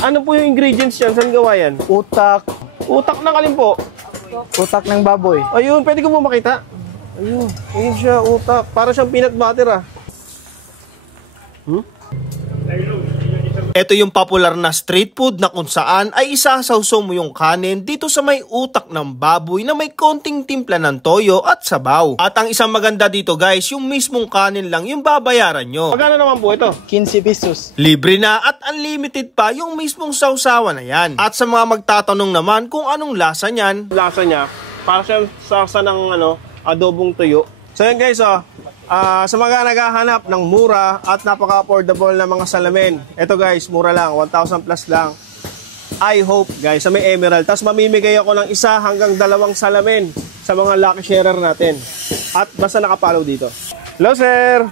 Ano po yung ingredients yan? Saan gawa yan? Utak. Utak ng alin po? Utak ng baboy. Ayun, pwede ko po makita. Ayun, ayun siya, utak. Para siyang peanut butter Ito yung popular na street food na kung saan ay isasawsaw mo yung kanin dito sa may utak ng baboy na may konting timpla ng toyo at sabaw. At ang isang maganda dito guys, yung mismong kanin lang yung babayaran nyo. Magkano naman po ito? 15 pesos. Libre na at unlimited pa yung mismong sawsawan na yan. At sa mga magtatanong naman kung anong lasa niyan, Lasa niya, para siyang sarsa ng adobong tuyo. So yan guys, sa mga naghahanap ng mura at napaka-affordable na mga salamin, ito guys, mura lang, 1,000 plus lang. I hope guys, sa may emerald. Tapos mamimigay ako ng 1 hanggang 2 salamin sa mga lucky sharer natin. At basta nakapalaw dito. Hello sir!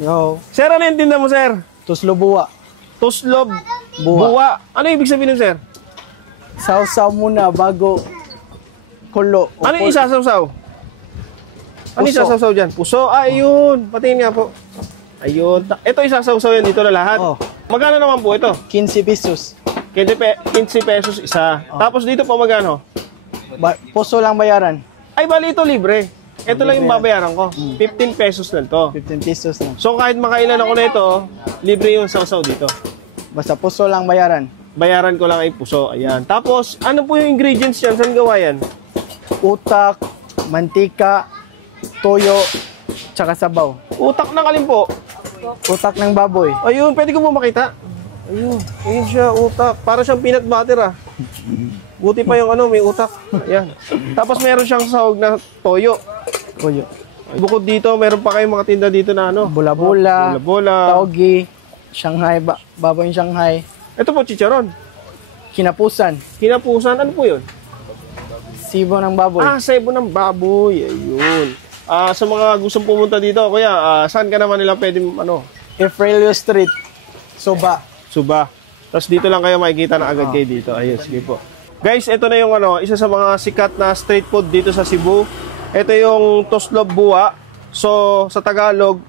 Yo. Sir, ano yung tinda mo sir? Tuslo buwa. Tuslob Buwa. buwa. Ano ibig sabihin nun sir? Sausaw muna bago kulo. Ano yung isasawsaw? Ano Puso. isasawsaw dyan? Puso? Ayun. Patingin nga po. Ayun. Ito isasawsaw yan dito na lahat. Oh. Magkano naman po ito? 15 pesos. 15 pesos isa. Tapos dito po magkano? Puso lang bayaran. Ay, bali ito libre. Ito lang yung babayaran ko. 15 pesos lang to. 15 pesos lang. So kahit makailan ako na ito, libre yung sawsaw dito. Basta puso lang bayaran. Bayaran ko lang ay puso. Ayan. Tapos, ano po yung ingredients yan? Saan gawa yan? Utak, mantika, toyo, tsaka sabaw. Utak ng alin po? Utak ng baboy. Ayun, pwede ko po makita. Ayun, ayun siya, utak. Para siyang peanut butter Buti pa yung may utak. Ayan. Tapos meron siyang sahog na toyo. Toyo. Bukod dito, meron pa kayong mga tinda dito na Bula-bula, Bula-bula. taugi, Shanghai, baboy Shanghai, Ito po, chicharon. kinapusan, Kinapusan, ano po yun? sibo ng baboy. Sebo ng baboy. Ayun. Sa mga gustong pumunta dito, kuya, saan ka naman nila pwede, Efrailio Street, Suba. Suba. Tapos dito lang kayo makikita na agad kayo dito. Ayun, sige po. Guys, ito na yung isa sa mga sikat na street food dito sa Cebu. Ito yung Tuslob buwa. So, sa Tagalog,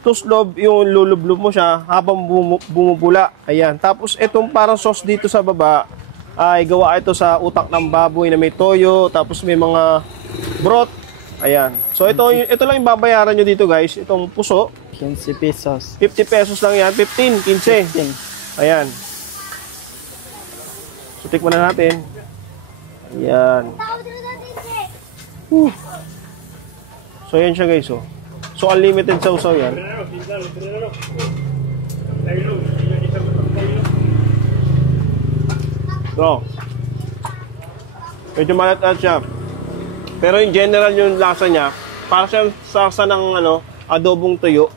tuslob yung lulublob mo siya habang bumubula. Ayan. Tapos itong parang sauce dito sa baba ay gawa ito sa utak ng baboy na may toyo, tapos may mga broth. Ayan. So ito lang yung babayaran nyo dito guys. Itong puso, 15 pesos. 50 pesos lang yan. 15, 15. Ayan. So tikman na natin. Ayan. So ayan siya guys. So unlimited sausaw yan. So, medyo malat-alat siya. Pero in general yung lasa niya, para siyang sarsa ng adobong tuyo.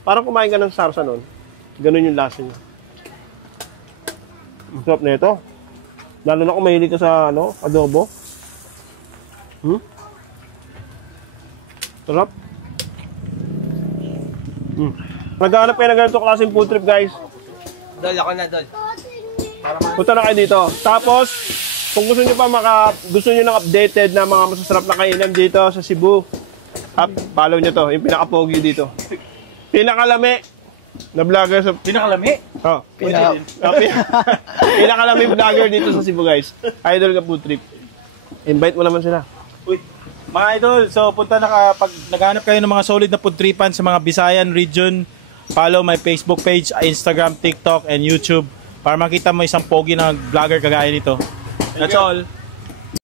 Parang kumain ka ng sarsa nun. Ganun yung lasa niya. Ang sarap na ito. Lalo na kung mahilig ka sa adobo. Sarap. Naghanap kayo ng ganito klaseng food trip guys. Dol, ako na, Dol. Punta na kayo dito. Tapos, kung gusto nyo pa gusto nyo ng updated na mga masasarap na kainan dito sa Cebu, follow nyo to, yung pinaka-pogi dito. Pinakalami na vlogger sa... Pinakalami? Oh. Pinakalami vlogger dito sa Cebu guys. Idol ka food trip. Invite mo naman sila. Uy, mga idol, so pag naghanap kayo ng mga solid na food tripan sa mga Visayan region, follow my Facebook page, Instagram, TikTok, and YouTube para makita mo isang pogi na vlogger kagaya nito. That's all.